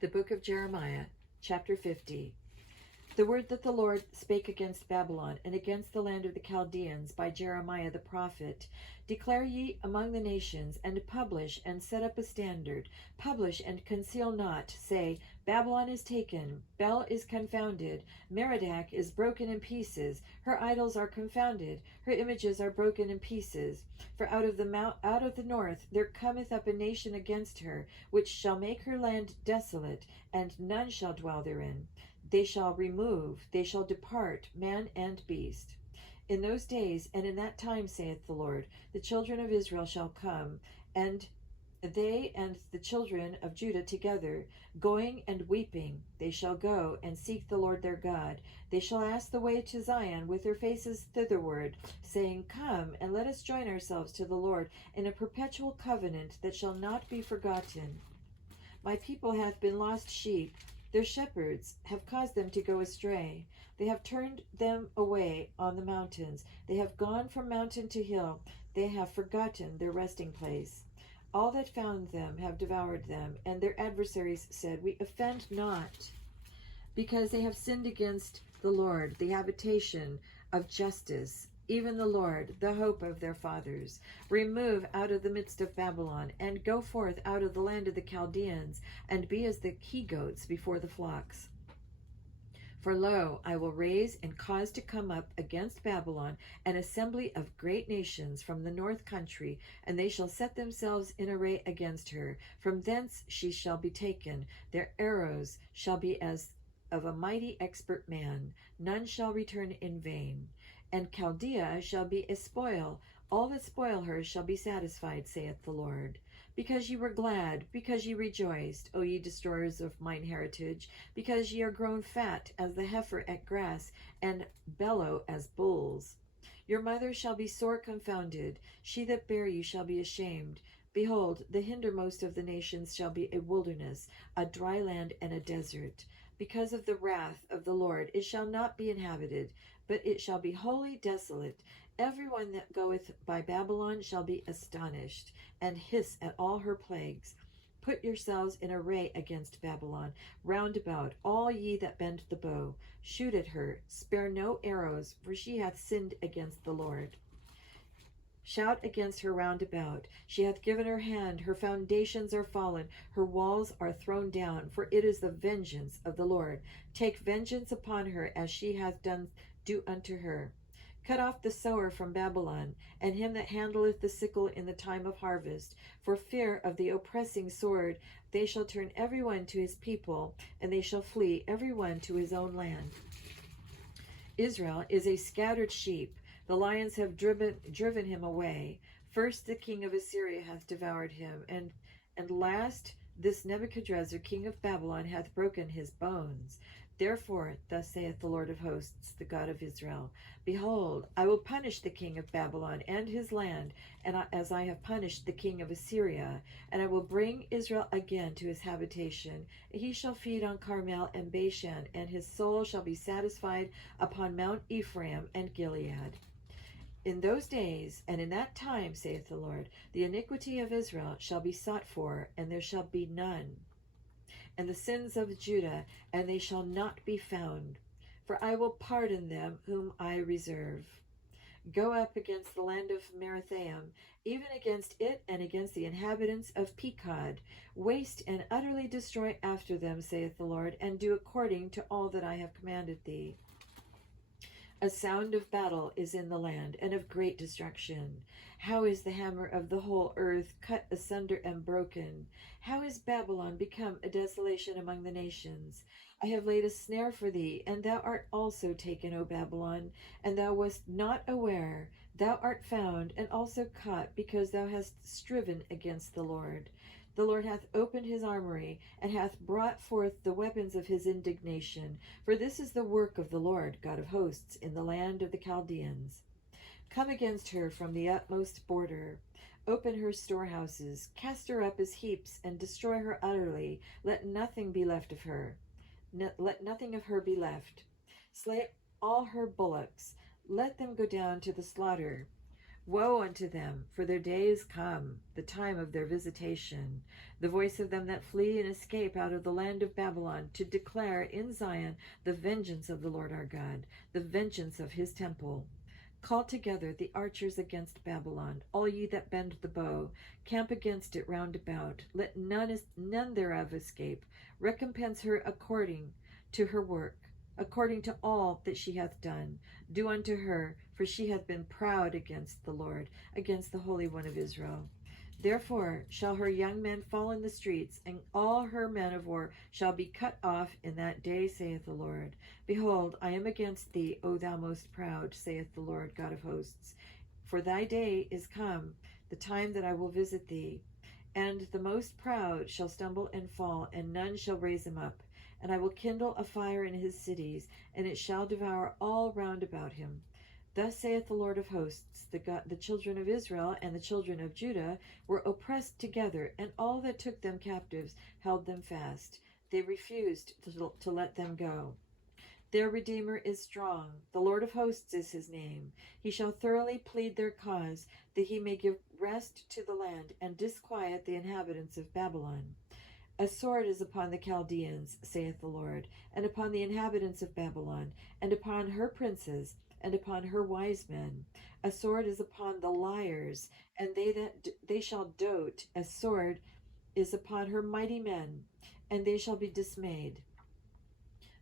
The book of Jeremiah, chapter 50. The word that the Lord spake against Babylon and against the land of the Chaldeans by Jeremiah the prophet. Declare ye among the nations, and publish and set up a standard. Publish and conceal not. Say, Babylon is taken, Bel is confounded, Merodach is broken in pieces. Her idols are confounded, her images are broken in pieces. For out of the north there cometh up a nation against her, which shall make her land desolate, and none shall dwell therein. They shall remove, they shall depart, man and beast. In those days and in that time, saith the Lord, the children of Israel shall come, and they and the children of Judah together, going and weeping. They shall go and seek the Lord their God. They shall ask the way to Zion with their faces thitherward, saying, Come, and let us join ourselves to the Lord in a perpetual covenant that shall not be forgotten. My people hath been lost sheep. Their shepherds have caused them to go astray. They have turned them away on the mountains. They have gone from mountain to hill. They have forgotten their resting place. All that found them have devoured them, and their adversaries said, We offend not, because they have sinned against the Lord, the habitation of justice, even the Lord, the hope of their fathers. Remove out of the midst of Babylon, and go forth out of the land of the Chaldeans, and be as the he-goats before the flocks. For lo, I will raise and cause to come up against Babylon an assembly of great nations from the north country, and they shall set themselves in array against her. From thence she shall be taken. Their arrows shall be as of a mighty expert man. None shall return in vain. And Chaldea shall be a spoil. All that spoil her shall be satisfied, saith the Lord. Because ye were glad, because ye rejoiced, O ye destroyers of mine heritage, because ye are grown fat as the heifer at grass, and bellow as bulls. Your mother shall be sore confounded, she that bare you shall be ashamed. Behold, the hindermost of the nations shall be a wilderness, a dry land and a desert. Because of the wrath of the Lord it shall not be inhabited, but it shall be wholly desolate. Every one that goeth by Babylon shall be astonished, and hiss at all her plagues. Put yourselves in array against Babylon, round about, all ye that bend the bow. Shoot at her, spare no arrows, for she hath sinned against the Lord. Shout against her round about. She hath given her hand, her foundations are fallen, her walls are thrown down, for it is the vengeance of the Lord. Take vengeance upon her, as she hath done, do unto her. Cut off the sower from Babylon, and him that handleth the sickle in the time of harvest. For fear of the oppressing sword, they shall turn every one to his people, and they shall flee every one to his own land. Israel is a scattered sheep. The lions have driven him away. First the king of Assyria hath devoured him, and last this Nebuchadrezzar king of Babylon hath broken his bones. Therefore, thus saith the Lord of hosts, the God of Israel, Behold, I will punish the king of Babylon and his land, as I have punished the king of Assyria, and I will bring Israel again to his habitation. He shall feed on Carmel and Bashan, and his soul shall be satisfied upon Mount Ephraim and Gilead. In those days and in that time, saith the Lord, the iniquity of Israel shall be sought for, and there shall be none. And the sins of Judah, and they shall not be found. For I will pardon them whom I reserve. Go up against the land of Merathaim, even against it and against the inhabitants of Pekod. Waste and utterly destroy after them, saith the Lord, and do according to all that I have commanded thee. A sound of battle is in the land, and of great destruction. How is the hammer of the whole earth cut asunder and broken? How is Babylon become a desolation among the nations? I have laid a snare for thee, and thou art also taken, O Babylon, and thou wast not aware. Thou art found, and also caught, because thou hast striven against the Lord. The Lord hath opened his armory, and hath brought forth the weapons of his indignation. For this is the work of the Lord, God of hosts, in the land of the Chaldeans. Come against her from the utmost border. Open her storehouses, cast her up as heaps, and destroy her utterly. Let nothing be left of her. Let nothing of her be left. Slay all her bullocks. Let them go down to the slaughter. Woe unto them, for their day is come, the time of their visitation, the voice of them that flee and escape out of the land of Babylon, to declare in Zion the vengeance of the Lord our God, the vengeance of his temple. Call together the archers against Babylon, all ye that bend the bow, camp against it round about. Let none thereof escape. Recompense her according to her work, according to all that she hath done. Do unto her, for she hath been proud against the Lord, against the Holy One of Israel. Therefore shall her young men fall in the streets, and all her men of war shall be cut off in that day, saith the Lord. Behold, I am against thee, O thou most proud, saith the Lord God of hosts. For thy day is come, the time that I will visit thee. And the most proud shall stumble and fall, and none shall raise him up. And I will kindle a fire in his cities, and it shall devour all round about him. Thus saith the Lord of hosts, the children of Israel and the children of Judah were oppressed together, and all that took them captives held them fast. They refused to let them go. Their Redeemer is strong. The Lord of hosts is his name. He shall thoroughly plead their cause, that he may give rest to the land, and disquiet the inhabitants of Babylon. A sword is upon the Chaldeans, saith the Lord, and upon the inhabitants of Babylon, and upon her princes, and upon her wise men. A sword is upon the liars, and they shall dote. A sword is upon her mighty men, and they shall be dismayed.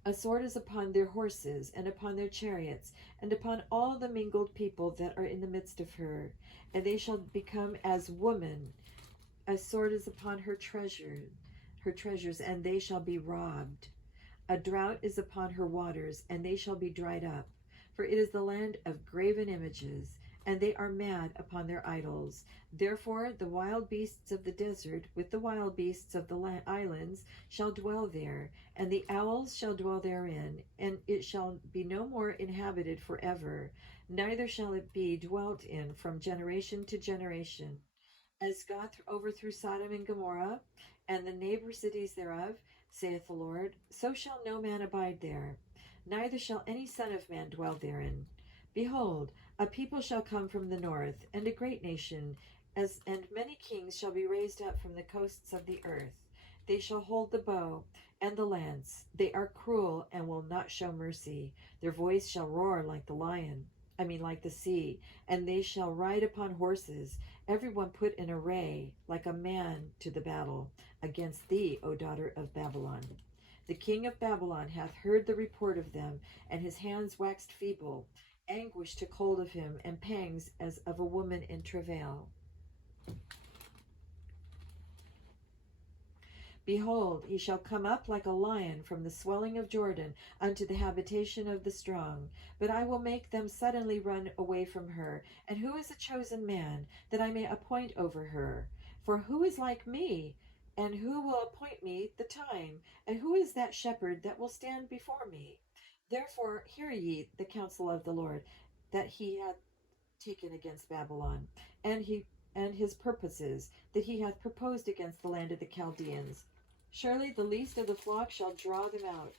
A sword is upon their horses, and upon their chariots, and upon all the mingled people that are in the midst of her, and they shall become as woman. A sword is upon her treasures, and they shall be robbed. A drought is upon her waters, and they shall be dried up. For it is the land of graven images, and they are mad upon their idols. Therefore the wild beasts of the desert, with the wild beasts of the islands, shall dwell there, and the owls shall dwell therein, and it shall be no more inhabited forever, neither shall it be dwelt in from generation to generation. As God overthrew Sodom and Gomorrah, and the neighbor cities thereof, saith the Lord, so shall no man abide there, neither shall any son of man dwell therein. Behold, a people shall come from the north, and a great nation, and many kings shall be raised up from the coasts of the earth. They shall hold the bow and the lance. They are cruel and will not show mercy. Their voice shall roar like the sea, and they shall ride upon horses, every one put in array like a man to the battle, against thee, O daughter of Babylon. The king of Babylon hath heard the report of them, and his hands waxed feeble. Anguish took hold of him, and pangs as of a woman in travail. Behold, he shall come up like a lion from the swelling of Jordan unto the habitation of the strong. But I will make them suddenly run away from her. And who is a chosen man, that I may appoint over her? For who is like me? And who will appoint me the time? And who is that shepherd that will stand before me? Therefore hear ye the counsel of the Lord, that he hath taken against Babylon, and his purposes, that he hath proposed against the land of the Chaldeans. Surely the least of the flock shall draw them out.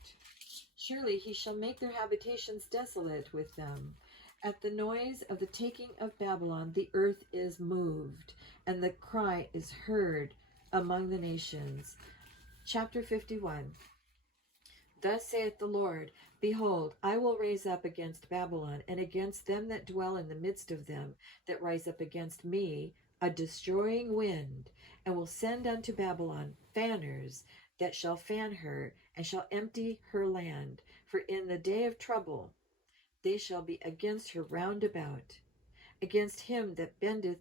Surely he shall make their habitations desolate with them. At the noise of the taking of Babylon, the earth is moved, and the cry is heard among the nations. Chapter 51. Thus saith the Lord, Behold, I will raise up against Babylon, and against them that dwell in the midst of them, that rise up against me, a destroying wind, and will send unto Babylon fanners that shall fan her, and shall empty her land. For in the day of trouble they shall be against her round about. Against him that bendeth,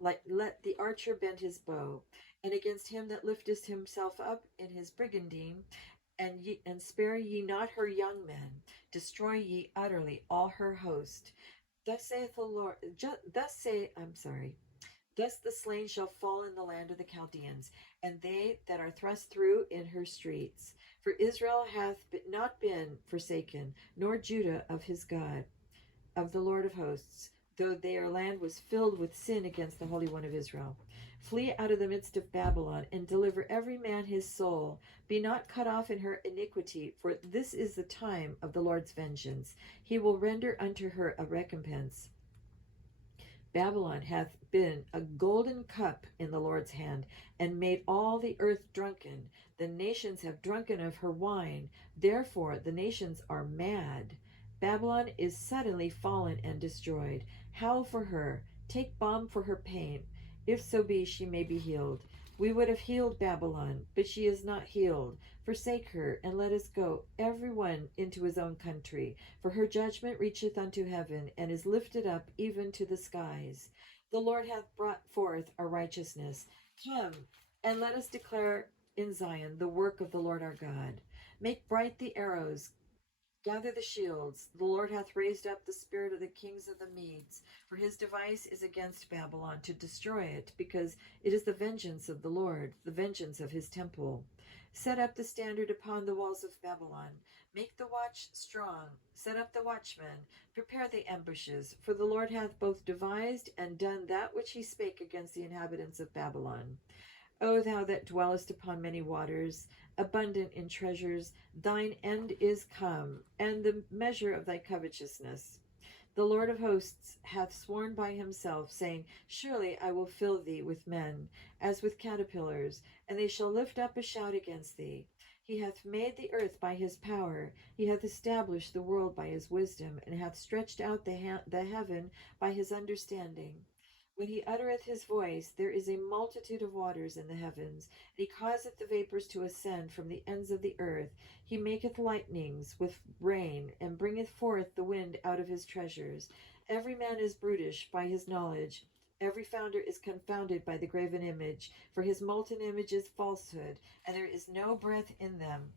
let the archer bend his bow, and against him that lifteth himself up in his brigandine, and spare ye not her young men, destroy ye utterly all her host. Thus saith the Lord, Thus the slain shall fall in the land of the Chaldeans, and they that are thrust through in her streets. For Israel hath not been forsaken, nor Judah of his God, of the Lord of hosts, though their land was filled with sin against the Holy One of Israel. Flee out of the midst of Babylon, and deliver every man his soul. Be not cut off in her iniquity, for this is the time of the Lord's vengeance. He will render unto her a recompense. Babylon hath been a golden cup in the Lord's hand, and made all the earth drunken. The nations have drunken of her wine, therefore the nations are mad. Babylon is suddenly fallen and destroyed. Howl for her, take balm for her pain, if so be she may be healed. We would have healed Babylon, but she is not healed. Forsake her, and let us go, every one into his own country. For her judgment reacheth unto heaven, and is lifted up even to the skies. The Lord hath brought forth our righteousness. Come, and let us declare in Zion the work of the Lord our God. Make bright the arrows, gather the shields. The Lord hath raised up the spirit of the kings of the Medes, for his device is against Babylon, to destroy it, because it is the vengeance of the Lord, the vengeance of his temple. Set up the standard upon the walls of Babylon. Make the watch strong. Set up the watchmen. Prepare the ambushes. For the Lord hath both devised and done that which he spake against the inhabitants of Babylon. O thou that dwellest upon many waters, abundant in treasures, thine end is come, and the measure of thy covetousness. The Lord of hosts hath sworn by himself, saying, Surely I will fill thee with men, as with caterpillars, and they shall lift up a shout against thee. He hath made the earth by his power, he hath established the world by his wisdom, and hath stretched out the heaven by his understanding. When he uttereth his voice, there is a multitude of waters in the heavens, and he causeth the vapors to ascend from the ends of the earth. He maketh lightnings with rain, and bringeth forth the wind out of his treasures. Every man is brutish by his knowledge. Every founder is confounded by the graven image, for his molten image is falsehood, and there is no breath in them.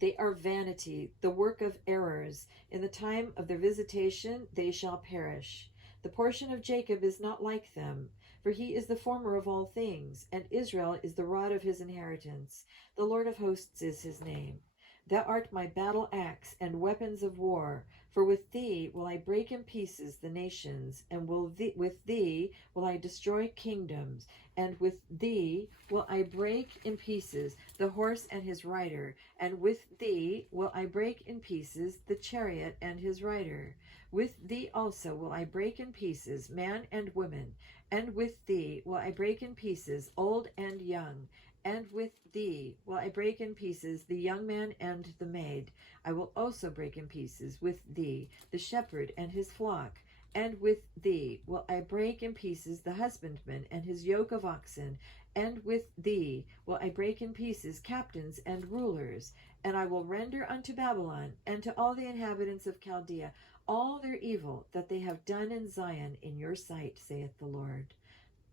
They are vanity, the work of errors. In the time of their visitation they shall perish. The portion of Jacob is not like them, for he is the former of all things, and Israel is the rod of his inheritance. The Lord of hosts is his name. Thou art my battle axe and weapons of war, for with thee will I break in pieces the nations, and with thee will I destroy kingdoms, and with thee will I break in pieces the horse and his rider, and with thee will I break in pieces the chariot and his rider. With thee also will I break in pieces man and woman, and with thee will I break in pieces old and young, and with thee will I break in pieces the young man and the maid. I will also break in pieces with thee the shepherd and his flock, and with thee will I break in pieces the husbandman and his yoke of oxen, and with thee will I break in pieces captains and rulers. And I will render unto Babylon and to all the inhabitants of Chaldea all their evil that they have done in Zion in your sight, saith the Lord.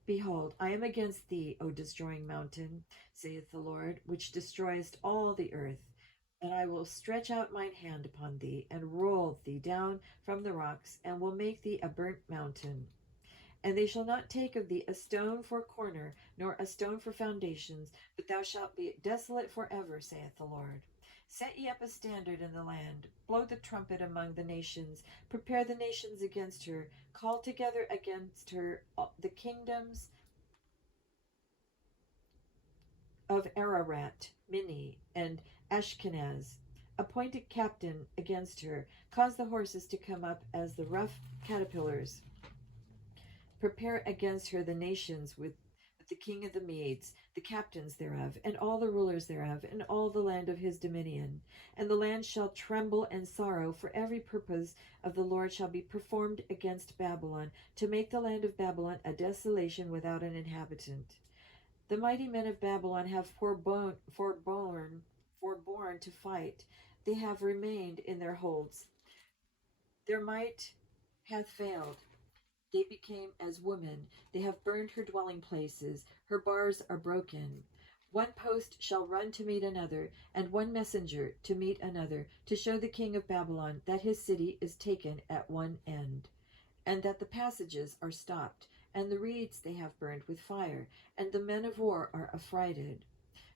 Behold, I am against thee, O destroying mountain, saith the Lord, which destroyest all the earth. And I will stretch out mine hand upon thee, and roll thee down from the rocks, and will make thee a burnt mountain. And they shall not take of thee a stone for a corner, nor a stone for foundations, but thou shalt be desolate forever, saith the Lord. Set ye up a standard in the land, blow the trumpet among the nations, prepare the nations against her, call together against her the kingdoms of Ararat, Minni, and Ashkenaz. Appoint a captain against her, cause the horses to come up as the rough caterpillars. Prepare against her the nations with the king of the Medes, the captains thereof, and all the rulers thereof, and all the land of his dominion. And the land shall tremble and sorrow, for every purpose of the Lord shall be performed against Babylon, to make the land of Babylon a desolation without an inhabitant. The mighty men of Babylon have forborne to fight. They have remained in their holds. Their might hath failed. They became as women. They have burned her dwelling places. Her bars are broken. One post shall run to meet another, and one messenger to meet another, to show the king of Babylon that his city is taken at one end, and that the passages are stopped, and the reeds they have burned with fire, and the men of war are affrighted.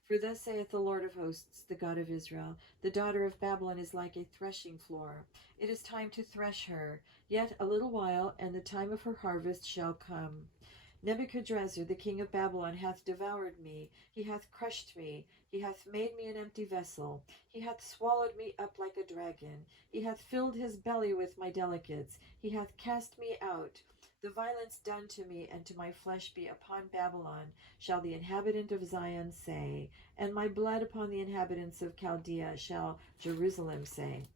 For thus saith the Lord of hosts, the God of Israel, the daughter of Babylon is like a threshing floor. It is time to thresh her. Yet a little while, and the time of her harvest shall come. Nebuchadrezzar, the king of Babylon, hath devoured me. He hath crushed me. He hath made me an empty vessel. He hath swallowed me up like a dragon. He hath filled his belly with my delicates. He hath cast me out. The violence done to me and to my flesh be upon Babylon, shall the inhabitant of Zion say, and my blood upon the inhabitants of Chaldea shall Jerusalem say.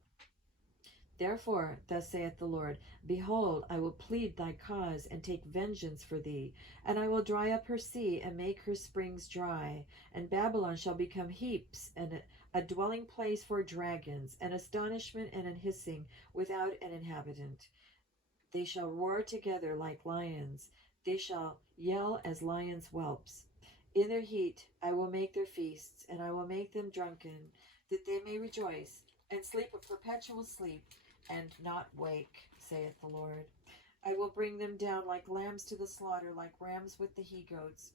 Therefore, thus saith the Lord, behold, I will plead thy cause, and take vengeance for thee, and I will dry up her sea, and make her springs dry, and Babylon shall become heaps, and a dwelling place for dragons, an astonishment and an hissing, without an inhabitant. They shall roar together like lions, they shall yell as lions' whelps. In their heat I will make their feasts, and I will make them drunken, that they may rejoice, and sleep a perpetual sleep, and not wake, saith the Lord. I will bring them down like lambs to the slaughter, like rams with the he-goats.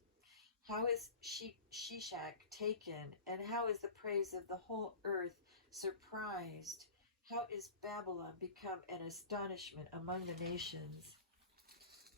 How is Shishak taken, and how is the praise of the whole earth surprised? How is Babylon become an astonishment among the nations?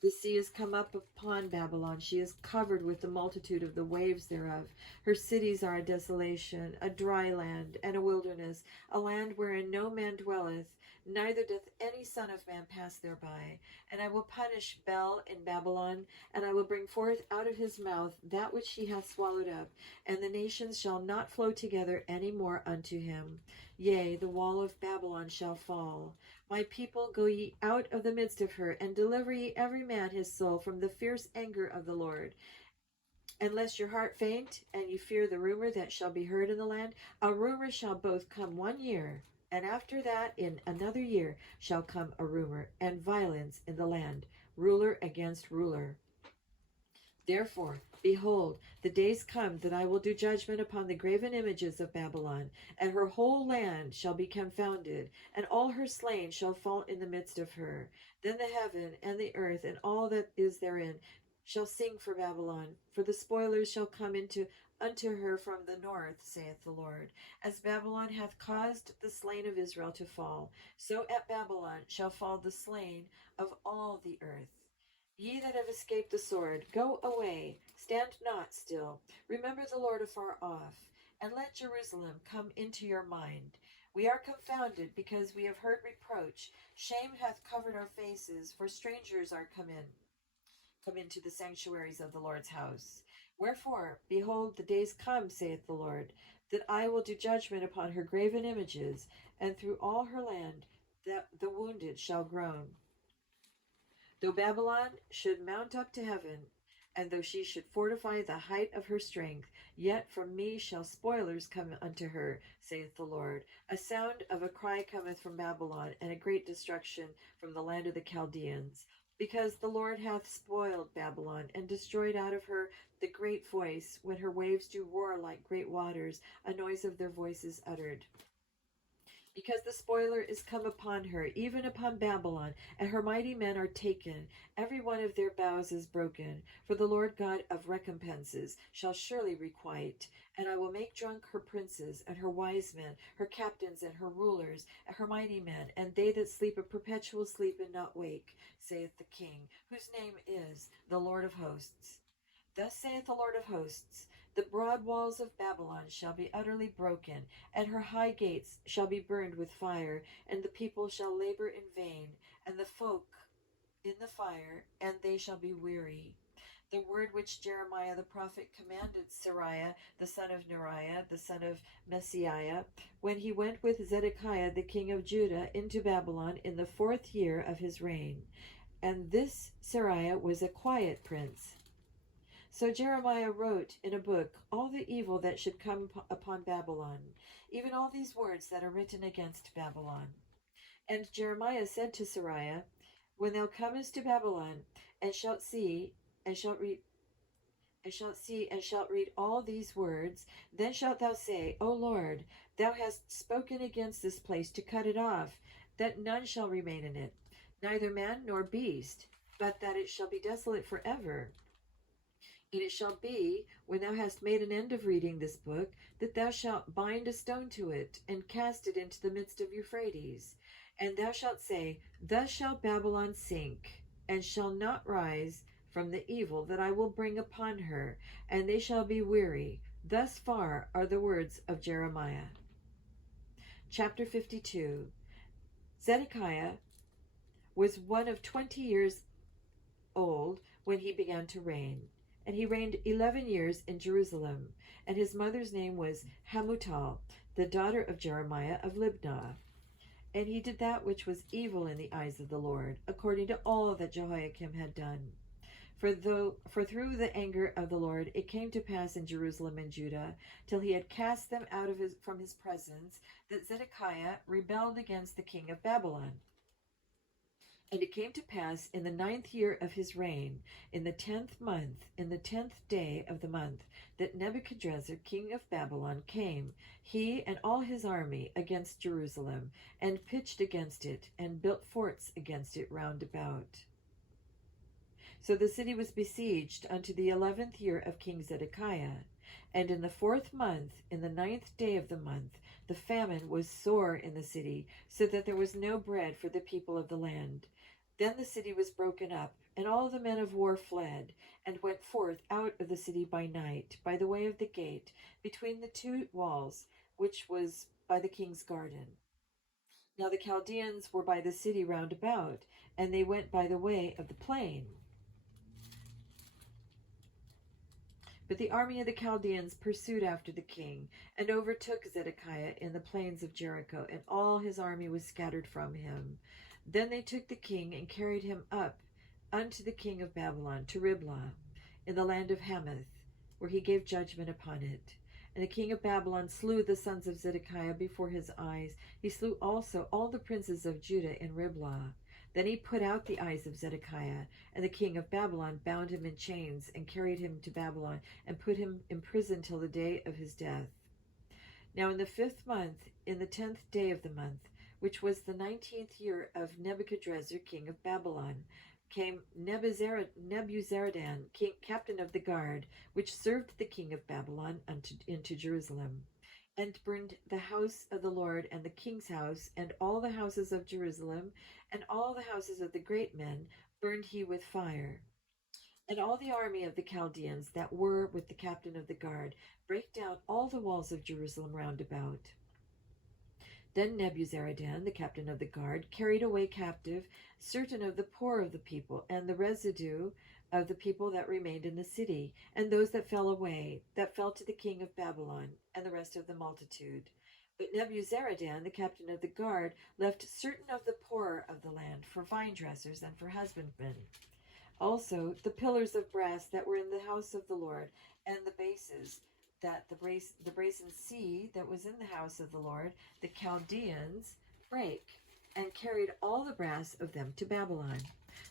The sea is come up upon Babylon. She is covered with the multitude of the waves thereof. Her cities are a desolation, a dry land, and a wilderness, a land wherein no man dwelleth, neither doth any son of man pass thereby. And I will punish Bel in Babylon, and I will bring forth out of his mouth that which he hath swallowed up, and the nations shall not flow together any more unto him. Yea, the wall of Babylon shall fall. My people, go ye out of the midst of her, and deliver ye every man his soul from the fierce anger of the Lord. And lest your heart faint, and you fear the rumor that shall be heard in the land, a rumor shall both come 1 year, and after that in another year shall come a rumor, and violence in the land, ruler against ruler. Therefore, behold, the days come that I will do judgment upon the graven images of Babylon, and her whole land shall be confounded, and all her slain shall fall in the midst of her. Then the heaven and the earth and all that is therein shall sing for Babylon, for the spoilers shall come unto her from the north, saith the Lord. As Babylon hath caused the slain of Israel to fall, so at Babylon shall fall the slain of all the earth. Ye that have escaped the sword, go away, stand not still. Remember the Lord afar off, and let Jerusalem come into your mind. We are confounded, because we have heard reproach. Shame hath covered our faces, for strangers are come into the sanctuaries of the Lord's house. Wherefore, behold, the days come, saith the Lord, that I will do judgment upon her graven images, and through all her land that the wounded shall groan. Though Babylon should mount up to heaven, and though she should fortify the height of her strength, yet from me shall spoilers come unto her, saith the Lord. A sound of a cry cometh from Babylon, and a great destruction from the land of the Chaldeans. Because the Lord hath spoiled Babylon, and destroyed out of her the great voice, when her waves do roar like great waters, a noise of their voices uttered. Because the spoiler is come upon her, even upon Babylon, and her mighty men are taken. Every one of their bows is broken. For the Lord God of recompenses shall surely requite. And I will make drunk her princes, and her wise men, her captains, and her rulers, and her mighty men, and they that sleep a perpetual sleep and not wake, saith the King, whose name is the Lord of hosts. Thus saith the Lord of hosts, the broad walls of Babylon shall be utterly broken, and her high gates shall be burned with fire, and the people shall labor in vain, and the folk in the fire, and they shall be weary. The word which Jeremiah the prophet commanded Seraiah the son of Neriah, the son of Messiah, when he went with Zedekiah the king of Judah into Babylon in the 4th year of his reign. And this Seraiah was a quiet prince. So Jeremiah wrote in a book all the evil that should come upon Babylon, even all these words that are written against Babylon. And Jeremiah said to Seraiah, when thou comest to Babylon, and shalt read all these words, then shalt thou say, O Lord, thou hast spoken against this place to cut it off, that none shall remain in it, neither man nor beast, but that it shall be desolate forever. And it shall be, when thou hast made an end of reading this book, that thou shalt bind a stone to it, and cast it into the midst of Euphrates. And thou shalt say, thus shall Babylon sink, and shall not rise from the evil that I will bring upon her, and they shall be weary. Thus far are the words of Jeremiah. Chapter 52. Zedekiah was one of 20 years old when he began to reign. And he reigned 11 years in Jerusalem. And his mother's name was Hamutal, the daughter of Jeremiah of Libnah. And he did that which was evil in the eyes of the Lord, according to all that Jehoiakim had done. For through the anger of the Lord it came to pass in Jerusalem and Judah, till he had cast them out from his presence, that Zedekiah rebelled against the king of Babylon. And it came to pass in the 9th year of his reign, in the 10th month, in the 10th day of the month, that Nebuchadrezzar king of Babylon came, he and all his army, against Jerusalem, and pitched against it, and built forts against it round about. So the city was besieged unto the 11th year of King Zedekiah. And in the 4th month, in the 9th day of the month, the famine was sore in the city, so that there was no bread for the people of the land. Then the city was broken up, and all the men of war fled, and went forth out of the city by night, by the way of the gate, between the two walls, which was by the king's garden. Now the Chaldeans were by the city round about, and they went by the way of the plain. But the army of the Chaldeans pursued after the king, and overtook Zedekiah in the plains of Jericho, and all his army was scattered from him. Then they took the king, and carried him up unto the king of Babylon, to Riblah, in the land of Hamath, where he gave judgment upon it. And the king of Babylon slew the sons of Zedekiah before his eyes. He slew also all the princes of Judah in Riblah. Then he put out the eyes of Zedekiah, and the king of Babylon bound him in chains, and carried him to Babylon, and put him in prison till the day of his death. Now in the 5th month, in the 10th day of the month, which was the 19th year of Nebuchadrezzar king of Babylon, came Nebuzaradan, captain of the guard, which served the king of Babylon, into Jerusalem, and burned the house of the Lord, and the king's house, and all the houses of Jerusalem, and all the houses of the great men burned he with fire. And all the army of the Chaldeans that were with the captain of the guard brake down all the walls of Jerusalem round about. Then Nebuzaradan, the captain of the guard, carried away captive certain of the poor of the people, and the residue of the people that remained in the city, and those that fell away, that fell to the king of Babylon, and the rest of the multitude. But Nebuzaradan, the captain of the guard, left certain of the poor of the land for vine dressers and for husbandmen. Also the pillars of brass that were in the house of the Lord, and the bases, that the brazen sea that was in the house of the Lord, the Chaldeans brake, and carried all the brass of them to Babylon.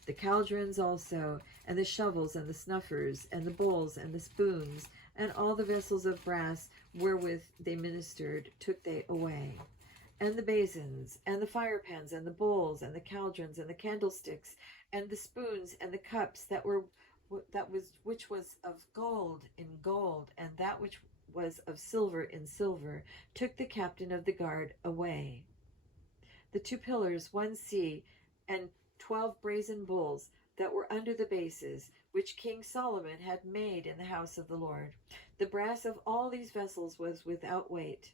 The cauldrons also, and the shovels, and the snuffers, and the bowls, and the spoons, and all the vessels of brass wherewith they ministered, took they away. And the basins, and the fire pans, and the bowls, and the cauldrons, and the candlesticks, and the spoons, and the cups which was of gold in gold, and that which was of silver in silver, took the captain of the guard away. The 2 pillars, 1 sea, and 12 brazen bulls that were under the bases, which King Solomon had made in the house of the Lord. The brass of all these vessels was without weight.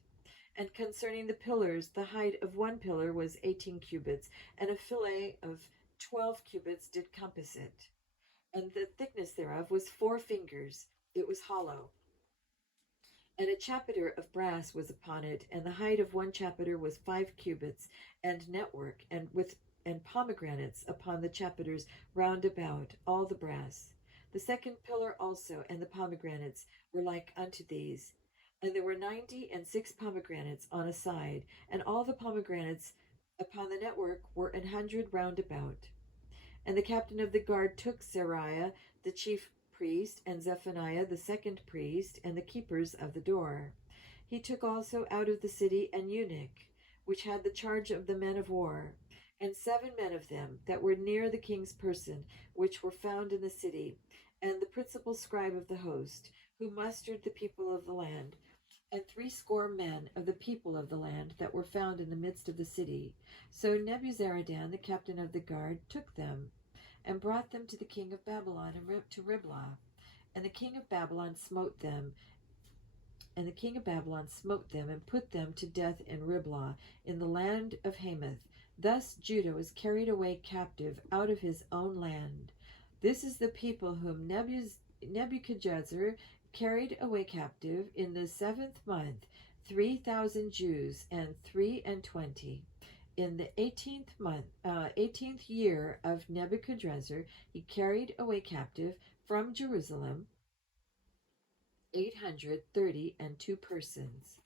And concerning the pillars, the height of 1 pillar was 18 cubits, and a fillet of 12 cubits did compass it. And the thickness thereof was 4 fingers, it was hollow. And a chapiter of brass was upon it, and the height of 1 chapiter was 5 cubits, and network, and pomegranates upon the chapiters round about, all the brass. The 2nd pillar also, and the pomegranates, were like unto these. And there were 96 pomegranates on a side, and all the pomegranates upon the network were 100 round about. And the captain of the guard took Seraiah the chief priest, and Zephaniah the 2nd priest, and the keepers of the door. He took also out of the city an eunuch, which had the charge of the men of war, and 7 men of them that were near the king's person, which were found in the city, and the principal scribe of the host, who mustered the people of the land, and 80 men of the people of the land that were found in the midst of the city. So Nebuzaradan, the captain of the guard, took them, and brought them to the king of Babylon, and to Riblah. And the king of Babylon smote them, and put them to death in Riblah, in the land of Hamath. Thus Judah was carried away captive out of his own land. This is the people whom Nebuchadnezzar carried away captive in the 7th month, 3,000 Jews and 23. In the 18th year of Nebuchadnezzar, he carried away captive from Jerusalem 832 persons.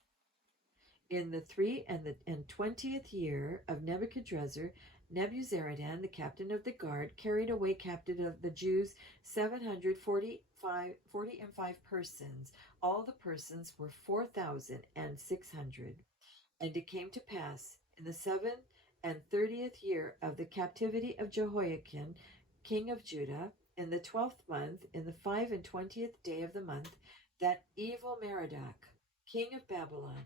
In the 20th year of Nebuchadnezzar, Nebuzaradan, the captain of the guard, carried away captive of the Jews 745 persons. All the persons were 4,600. And it came to pass in the 37th year of the captivity of Jehoiakim, king of Judah, in the 12th month, in the 25th day of the month, that evil Merodach, king of Babylon,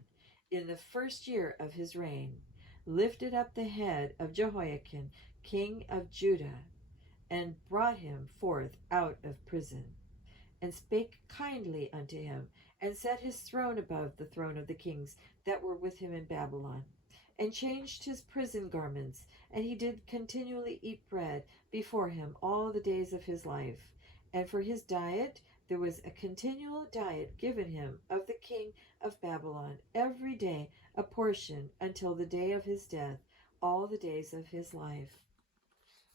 in the 1st year of his reign, lifted up the head of Jehoiakim, king of Judah, and brought him forth out of prison, and spake kindly unto him, and set his throne above the throne of the kings that were with him in Babylon, and changed his prison garments, and he did continually eat bread before him all the days of his life. And for his diet there was a continual diet given him of the king of Babylon, every day a portion, until the day of his death, all the days of his life.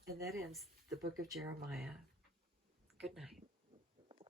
And that ends the book of Jeremiah. Good night.